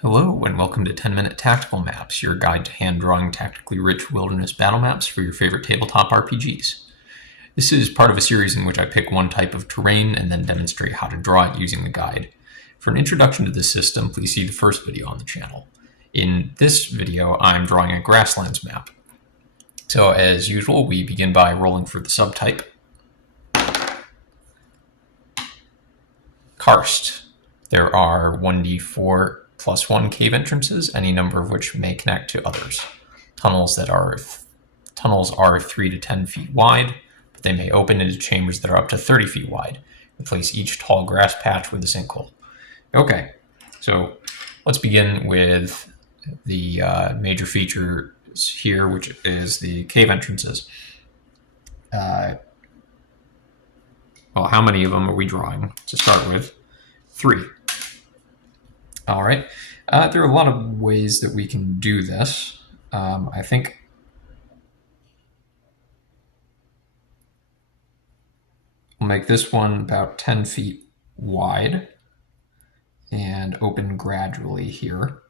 Hello, and welcome to 10-Minute Tactical Maps, your guide to hand-drawing tactically rich wilderness battle maps for your favorite tabletop RPGs. This is part of a series in which I pick one type of terrain and then demonstrate how to draw it using the guide. For an introduction to this system, please see the first video on the channel. In this video, I'm drawing a Grasslands map. So as usual, we begin by rolling for the subtype. Karst. There are 1d4 plus 1 cave entrances, any number of which may connect to others. Tunnels are 3 to 10 feet wide, but they may open into chambers that are up to 30 feet wide. Replace each tall grass patch with a sinkhole. Okay, so let's begin with the major features here, which is the cave entrances. Well, how many of them are we drawing to start with? 3. All right. There are a lot of ways that we can do this. I think we'll make this one about 10 feet wide and open gradually here,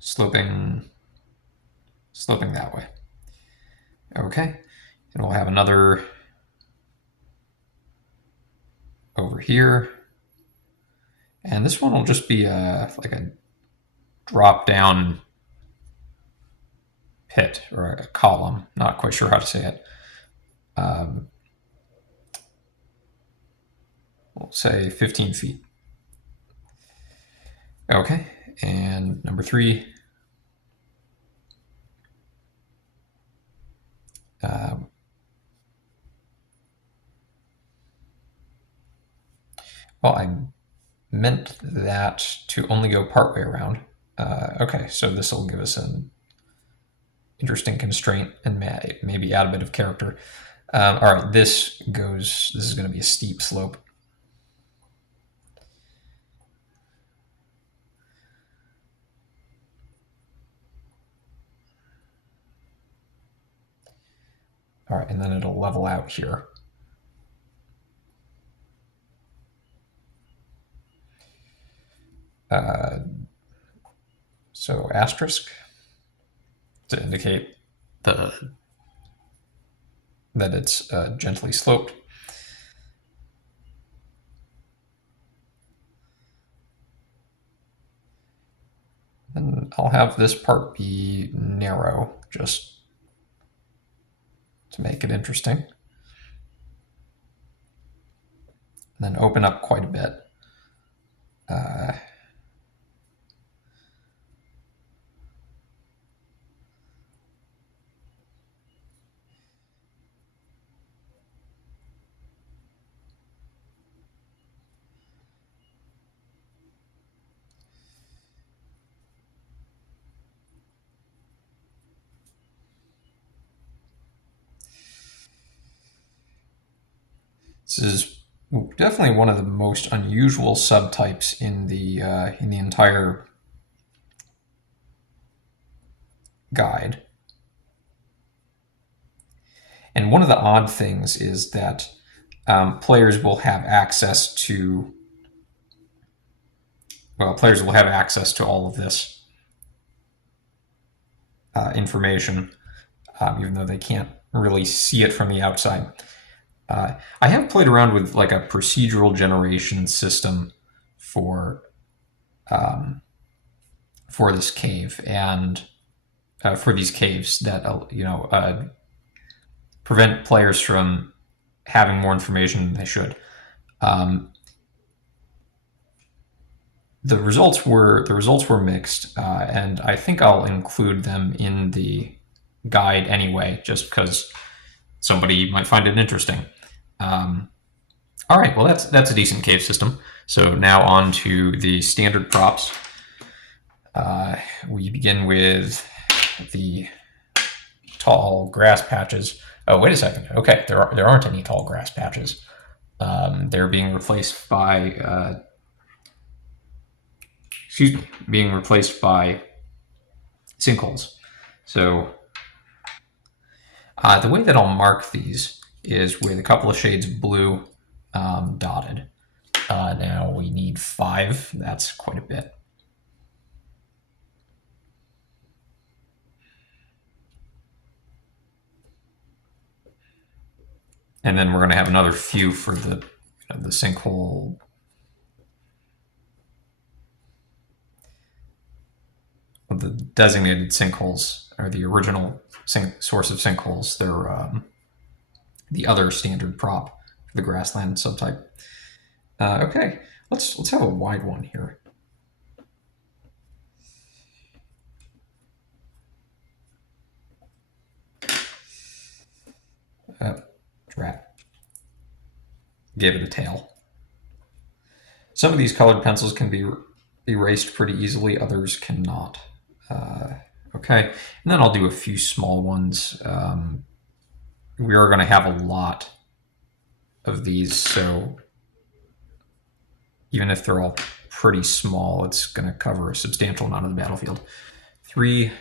sloping that way. Okay, and we'll have another over here. And this one will just be like a drop-down pit or a column. Not quite sure how to say it. We'll say 15 feet. Okay, and number 3. Well, I meant that to only go partway around. Okay, so this will give us an interesting constraint and maybe add a bit of character. All right, this is going to be a steep slope. All right, and then it'll level out here. So asterisk to indicate that it's gently sloped. And I'll have this part be narrow, just to make it interesting. And then open up quite a bit. This is definitely one of the most unusual subtypes in the entire guide. And one of the odd things is that players will have access to all of this information, even though they can't really see it from the outside. I have played around with like a procedural generation system for this cave and for these caves that prevent players from having more information than they should. The results were mixed, and I think I'll include them in the guide anyway, just because somebody might find it interesting. All right, well that's a decent cave system. So now on to the standard props. We begin with the tall grass patches. Oh, wait a second. Okay, there aren't any tall grass patches. They're being replaced by sinkholes. So the way that I'll mark these is with a couple of shades of blue dotted. Now we need 5. That's quite a bit. And then we're going to have another few for the sinkhole. The designated sinkholes are the original source of sinkholes. They're the other standard prop for the Grassland subtype. Okay, let's have a wide one here. Drat. Gave it a tail. Some of these colored pencils can be erased pretty easily, others cannot. Okay, and then I'll do a few small ones. We are going to have a lot of these, so even if they're all pretty small, it's going to cover a substantial amount of the battlefield. 3.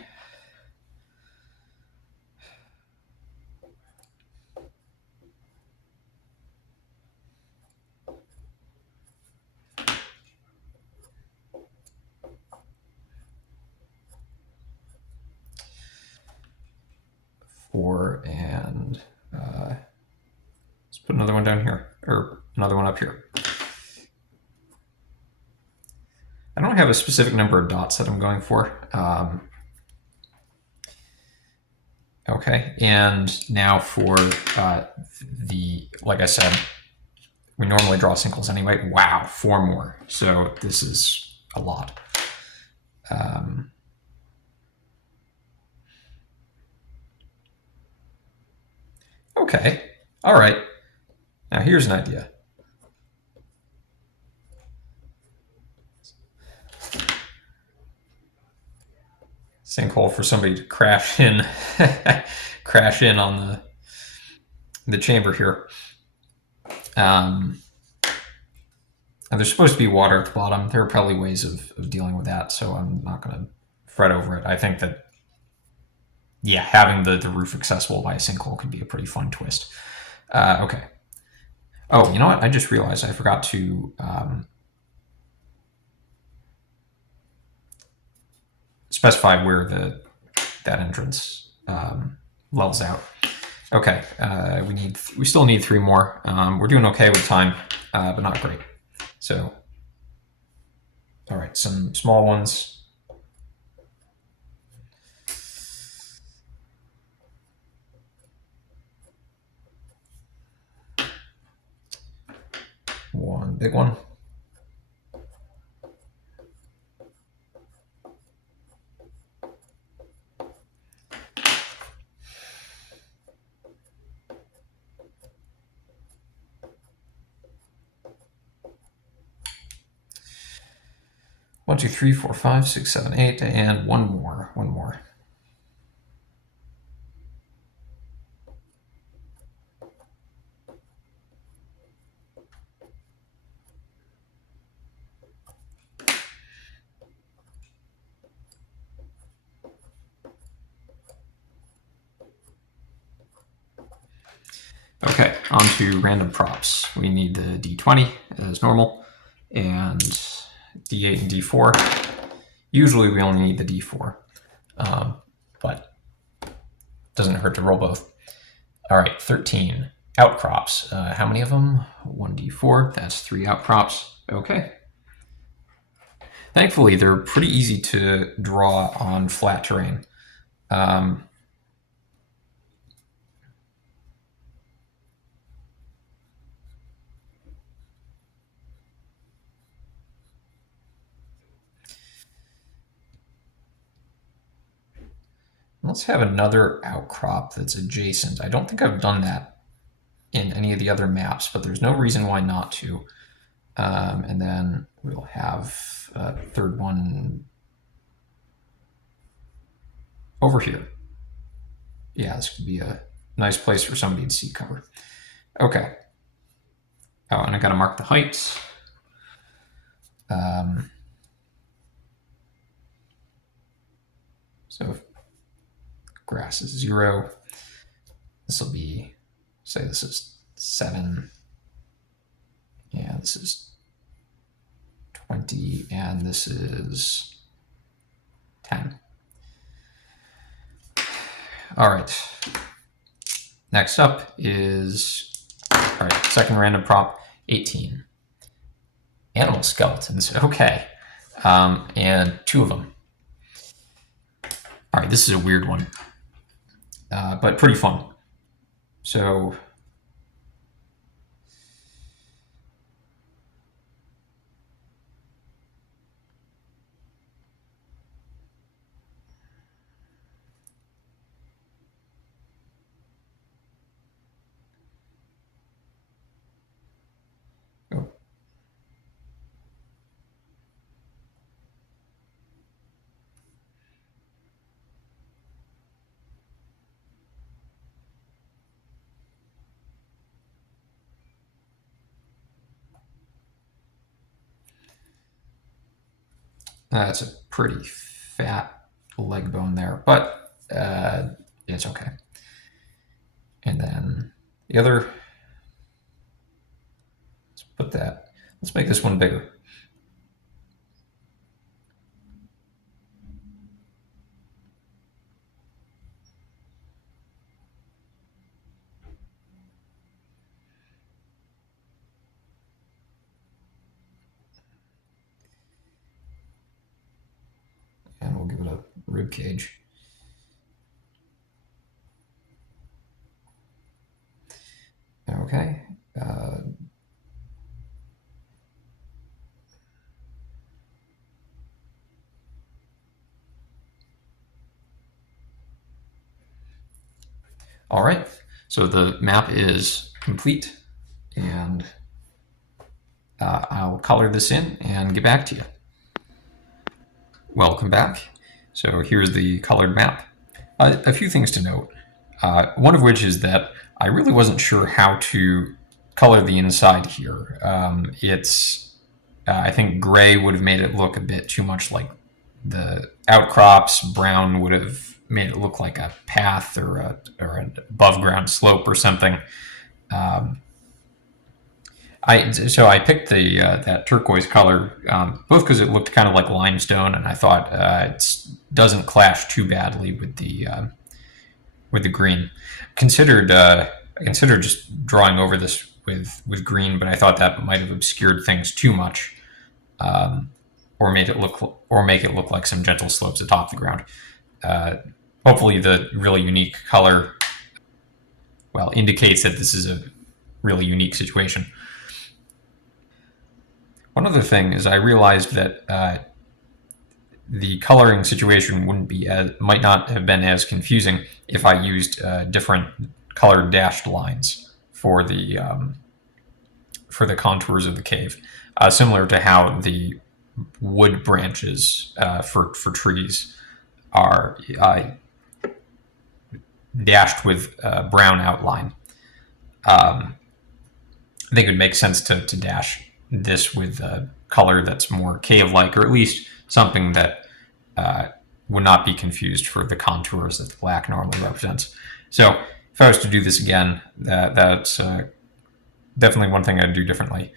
And let's put another one down here, or another one up here. I don't have a specific number of dots that I'm going for. Okay, and now for like I said, we normally draw sinkholes anyway. Wow, 4 more. So this is a lot. Okay, all right. Now here's an idea. Sinkhole for somebody to crash in, crash in on the chamber here. And there's supposed to be water at the bottom. There are probably ways of dealing with that, so I'm not going to fret over it. I think that, yeah, having the roof accessible by a sinkhole could be a pretty fun twist. Okay. Oh, you know what? I just realized I forgot to specify where that entrance levels out. Okay, we still need 3 more. We're doing okay with time, but not great. So, all right, some small ones. One big one. One, two, three, four, five, six, seven, 8, and one more. Okay, on to random props. We need the D20 as normal, and D8 and D4. Usually we only need the D4, but doesn't hurt to roll both. All right, 13 outcrops. How many of them? 1D4. That's 3 outcrops. Okay. Thankfully, they're pretty easy to draw on flat terrain. Let's have another outcrop that's adjacent. I don't think I've done that in any of the other maps, but there's no reason why not to. And then we'll have a third one over here. Yeah, this could be a nice place for somebody to see cover. Okay. Oh, and I got to mark the heights. So if grass is 0, this will be, say this is 7. Yeah, this is 20, and this is 10. All right. Next up is, all right, second random prop, 18. Animal skeletons, okay. And 2 of them. All right, this is a weird one, but pretty fun. So, oh. That's a pretty fat leg bone there, but it's okay. And then the other, let's make this one bigger. And we'll give it a rib cage. Okay. All right, so the map is complete, and I'll color this in and get back to you. Welcome back. So here's the colored map. A few things to note. One of which is that I really wasn't sure how to color the inside here. I think gray would have made it look a bit too much like the outcrops. Brown would have made it look like a path or an above ground slope or something. So I picked that turquoise color both because it looked kind of like limestone, and I thought it doesn't clash too badly with the green. I considered just drawing over this with green, but I thought that might have obscured things too much, or make it look like some gentle slopes atop the ground. Hopefully, the really unique color indicates that this is a really unique situation. One other thing is I realized that the coloring situation might not have been as confusing if I used different colored dashed lines for the contours of the cave, similar to how the wood branches for trees are dashed with brown outline. I think it would make sense to dash this with a color that's more cave-like, or at least something that would not be confused for the contours that the black normally represents. So if I was to do this again, that's definitely one thing I'd do differently.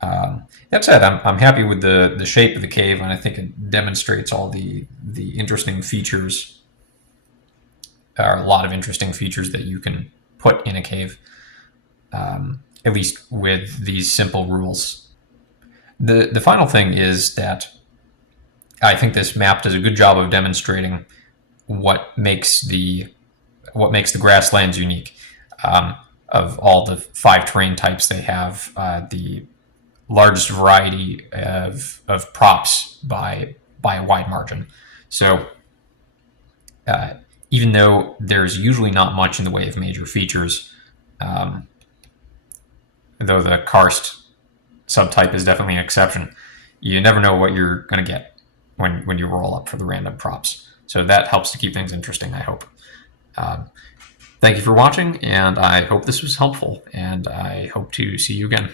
That said, I'm happy with the shape of the cave, and I think it demonstrates all the interesting features, or a lot of interesting features that you can put in a cave, at least with these simple rules. The final thing is that I think this map does a good job of demonstrating what makes the grasslands unique. Of all the 5 terrain types, they have the largest variety of props by a wide margin. So even though there's usually not much in the way of major features, though the Karst subtype is definitely an exception, you never know what you're going to get when you roll up for the random props. So that helps to keep things interesting, I hope. Thank you for watching, and I hope this was helpful, and I hope to see you again.